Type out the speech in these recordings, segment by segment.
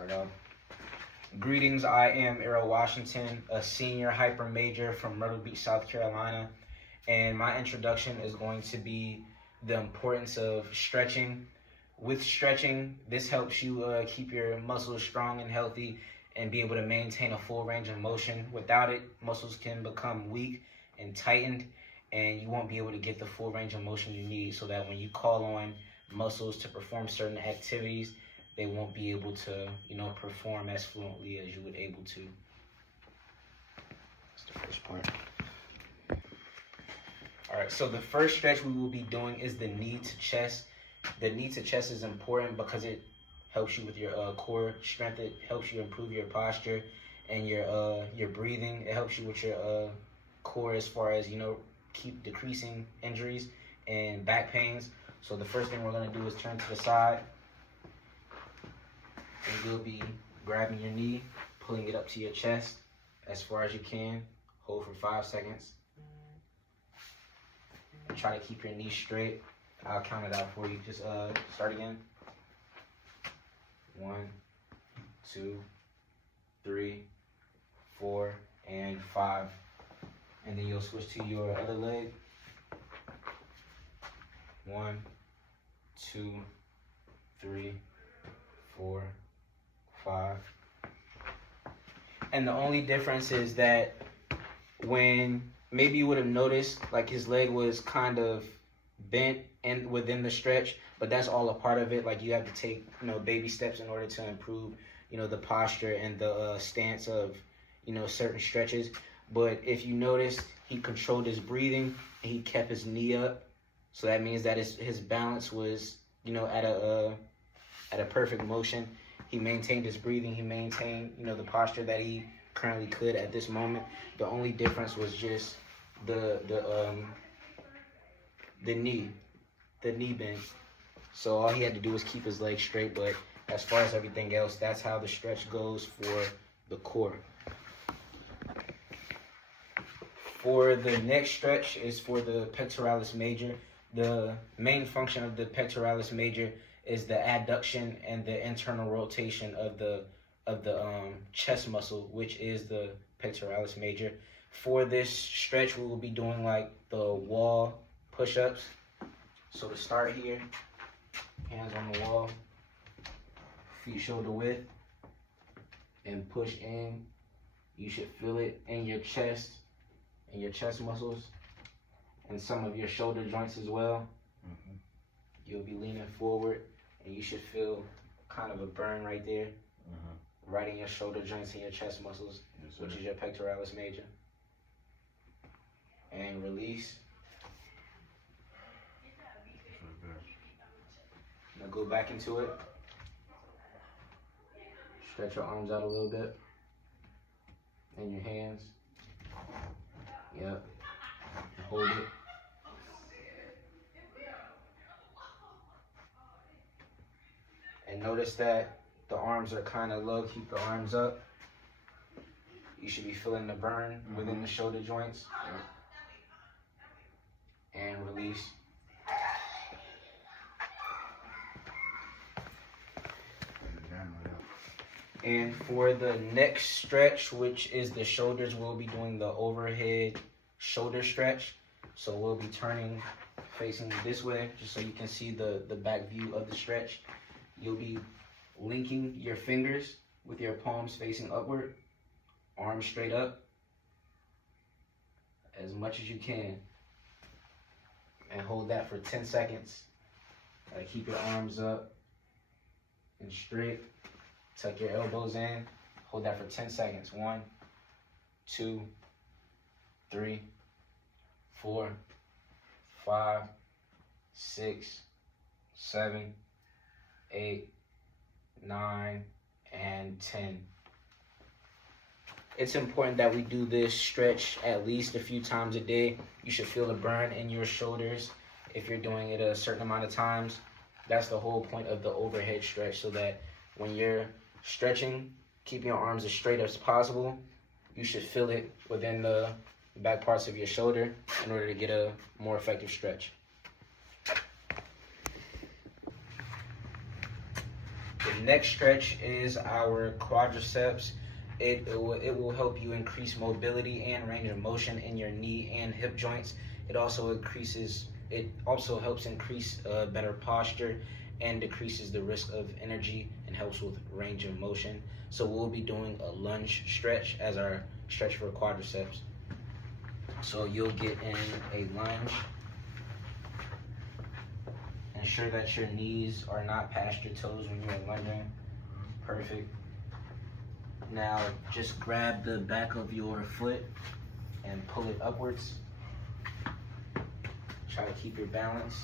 Start off. Greetings, I am Errol Washington, a senior hyper major from Myrtle Beach, South Carolina, and my introduction is going to be the importance of stretching. With stretching, this helps you keep your muscles strong and healthy and be able to maintain a full range of motion. Without it, muscles can become weak and tightened, and you won't be able to get the full range of motion you need, so that when you call on muscles to perform certain activities, they won't be able to, perform as fluently as you would able to. That's the first part. All right, so the first stretch we will be doing is the knee to chest. The knee to chest is important because it helps you with your core strength. It helps you improve your posture and your breathing. It helps you with your core as far as, keep decreasing injuries and back pains. So the first thing we're going to do is turn to the side. And you'll be grabbing your knee, pulling it up to your chest as far as you can. Hold for 5 seconds. Try to keep your knee straight. I'll count it out for you. Just start again. 1, 2, 3, 4, and 5. And then you'll switch to your other leg. 1, 2, 3, 4, 5. And the only difference is that when maybe you would have noticed like his leg was kind of bent and within the stretch, but that's all a part of it. Like you have to take baby steps in order to improve the posture and the stance of certain stretches. But if you noticed, he controlled his breathing and he kept his knee up, so that means that his balance was at a perfect motion. He maintained his breathing. He maintained the posture that he currently could at this moment. The only difference was just the knee bend. So all he had to do was keep his legs straight. But as far as everything else, that's how the stretch goes for the core. For the next stretch is for the pectoralis major. The main function of the pectoralis major is the adduction and the internal rotation of the chest muscle, which is the pectoralis major. For this stretch, we will be doing like the wall push-ups. So to start here, hands on the wall, feet shoulder width, and push in. You should feel it in your chest and your chest muscles and some of your shoulder joints as well. Mm-hmm. You'll be leaning forward and you should feel kind of a burn right there, right in your shoulder joints and your chest muscles, which is your pectoralis major. And release. Now go back into it. Stretch your arms out a little bit. And your hands. Yep. Hold it. And notice that the arms are kind of low. Keep the arms up. You should be feeling the burn within the shoulder joints. And release. And for the next stretch, which is the shoulders, we'll be doing the overhead shoulder stretch. So we'll be turning facing this way, just so you can see the back view of the stretch. You'll be linking your fingers with your palms facing upward, arms straight up, as much as you can. And hold that for 10 seconds. Keep your arms up and straight. Tuck your elbows in. Hold that for 10 seconds. 1, 2, 3, 4, 5, 6, 7, 8, 9, and 10. It's important that we do this stretch at least a few times a day. You should feel the burn in your shoulders if you're doing it a certain amount of times. That's the whole point of the overhead stretch, so that when you're stretching, keeping your arms as straight as possible, you should feel it within the back parts of your shoulder in order to get a more effective stretch. The next stretch is our quadriceps. It will help you increase mobility and range of motion in your knee and hip joints. It also helps increase better posture and decreases the risk of injury and helps with range of motion. So we'll be doing a lunge stretch as our stretch for quadriceps. So you'll get in a lunge. Ensure that your knees are not past your toes when you're lunging. Perfect. Now just grab the back of your foot and pull it upwards. Try to keep your balance.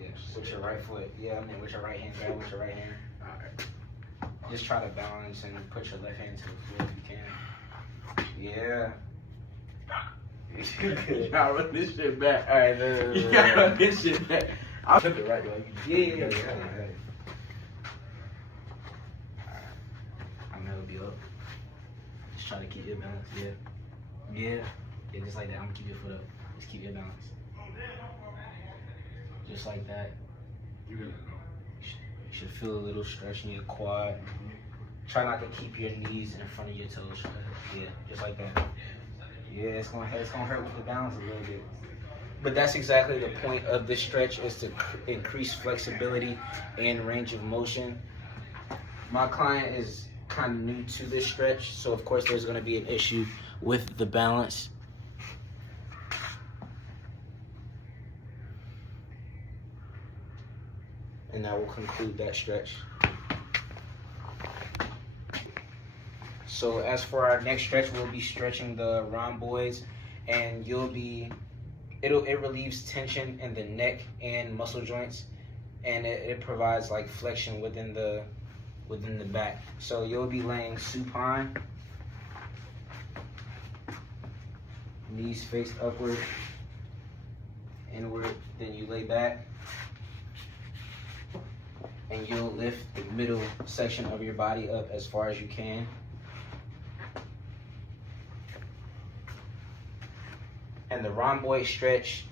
Yes. With your right foot. Yeah, I mean with your right hand. Grab with your right hand. Alright. Just try to balance and put your left hand to the floor if you can. Yeah. You gotta run this shit back. Alright, You gotta run this shit back. I'll flip it right, though. Yeah. I'm gonna help you up. Just try to keep your balance. Yeah, just like that. I'm gonna keep your foot up. Just keep your balance. Just like that. You should feel a little stretch in your quad. Try not to keep your knees in front of your toes. Yeah, just like that. Yeah, it's gonna hurt with the balance a little bit. But that's exactly the point of this stretch, is to increase flexibility and range of motion. My client is kind of new to this stretch, so of course there's gonna be an issue with the balance. And that will conclude that stretch. So as for our next stretch, we'll be stretching the rhomboids, and it relieves tension in the neck and muscle joints, and it provides like flexion within the back. So you'll be laying supine, knees faced upward, inward, then you lay back, and you'll lift the middle section of your body up as far as you can. And the rhomboid stretch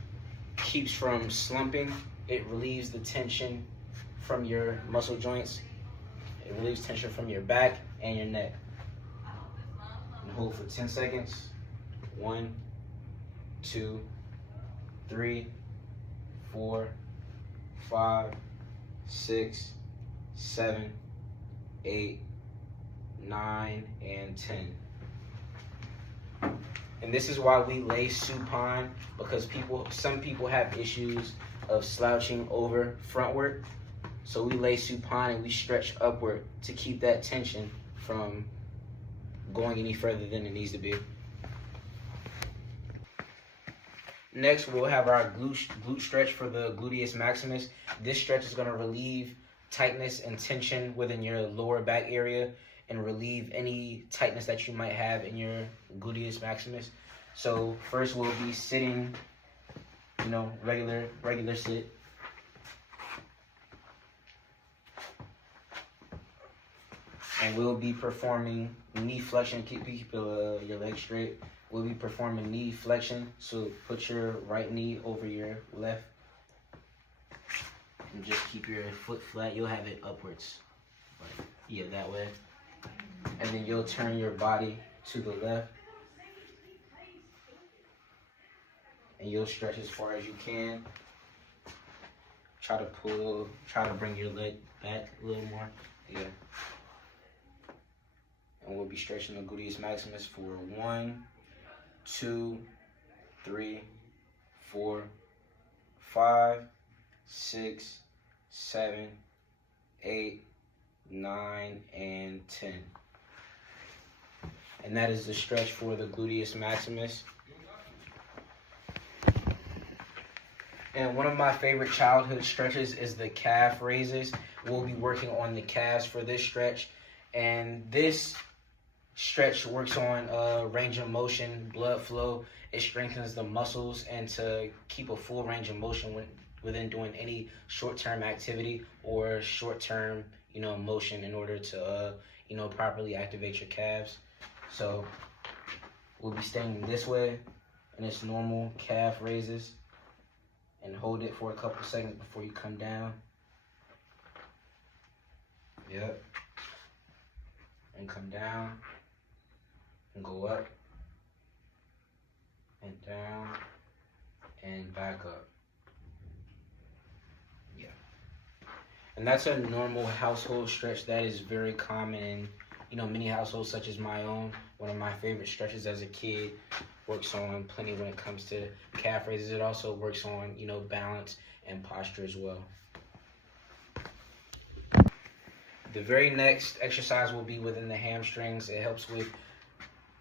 keeps from slumping. It relieves the tension from your muscle joints. It relieves tension from your back and your neck. And hold for 10 seconds. 1, 2, 3, 4, 5, 6, 7, 8, 9, and 10. And this is why we lay supine, because some people have issues of slouching over frontward. So we lay supine and we stretch upward to keep that tension from going any further than it needs to be. Next, we'll have our glute stretch for the gluteus maximus. This stretch is going to relieve tightness and tension within your lower back area and relieve any tightness that you might have in your gluteus maximus. So first we'll be sitting, regular sit. And we'll be performing knee flexion. Keep your legs straight. We'll be performing knee flexion. So put your right knee over your left. And just keep your foot flat. You'll have it upwards. That way. And then you'll turn your body to the left. And you'll stretch as far as you can. Try to bring your leg back a little more. Yeah. And we'll be stretching the gluteus maximus for 1, 2, 3, 4, 5, 6, 7, 8, 9, and 10. And that is the stretch for the gluteus maximus. And one of my favorite childhood stretches is the calf raises. We'll be working on the calves for this stretch. And this stretch works on range of motion, blood flow. It strengthens the muscles and to keep a full range of motion within doing any short-term activity or short-term, motion in order to, properly activate your calves. So we'll be staying this way in its normal calf raises. and hold it for a couple seconds before you come down. Yep. And come down and go up and down and back up. Yeah. And that's a normal household stretch that is very common in, you know, many households such as my own. One of my favorite stretches as a kid. Works on plenty when it comes to calf raises. It also works on, you know, balance and posture as well. The very next exercise will be within the hamstrings. It helps with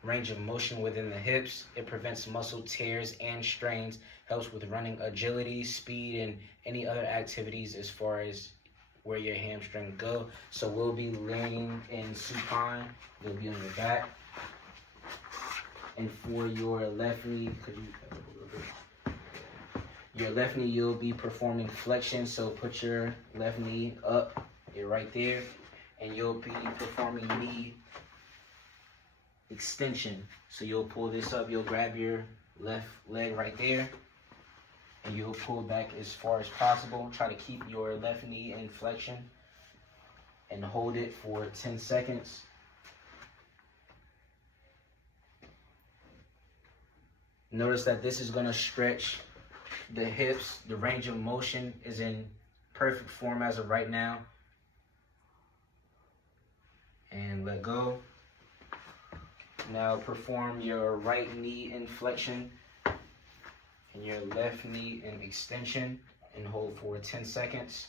range of motion within the hips. It prevents muscle tears and strains. Helps with running agility, speed, and any other activities as far as where your hamstring go. So we'll be laying in supine. You'll be on your back. And for your left knee, you'll be performing flexion. So put your left knee up, it right there, and you'll be performing knee extension. So you'll pull this up, you'll grab your left leg right there, and you'll pull back as far as possible. Try to keep your left knee in flexion and hold it for 10 seconds. Notice that this is going to stretch the hips. The range of motion is in perfect form as of right now. And let go. Now perform your right knee in flexion and your left knee in extension and hold for 10 seconds.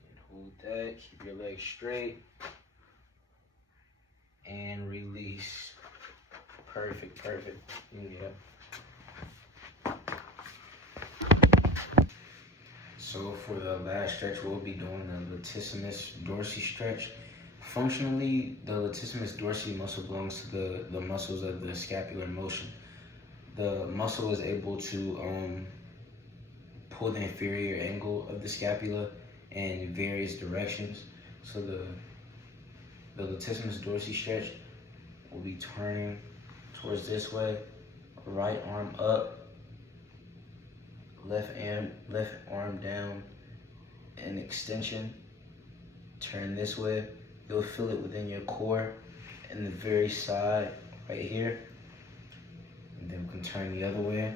And hold that. Keep your legs straight. And release. Perfect, perfect. Yeah. So for the last stretch, we'll be doing the latissimus dorsi stretch. Functionally, the latissimus dorsi muscle belongs to the muscles of the scapular motion. The muscle is able to pull the inferior angle of the scapula in various directions. So the latissimus dorsi stretch will be turning towards this way, right arm up, left arm down, and extension. Turn this way. You'll feel it within your core and the very side right here. And then we can turn the other way.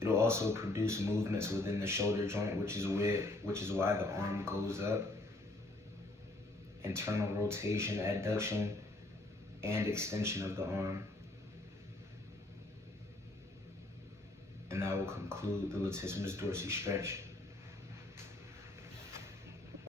It'll also produce movements within the shoulder joint, which is why the arm goes up. Internal rotation, adduction, and extension of the arm. And that will conclude the latissimus dorsi stretch.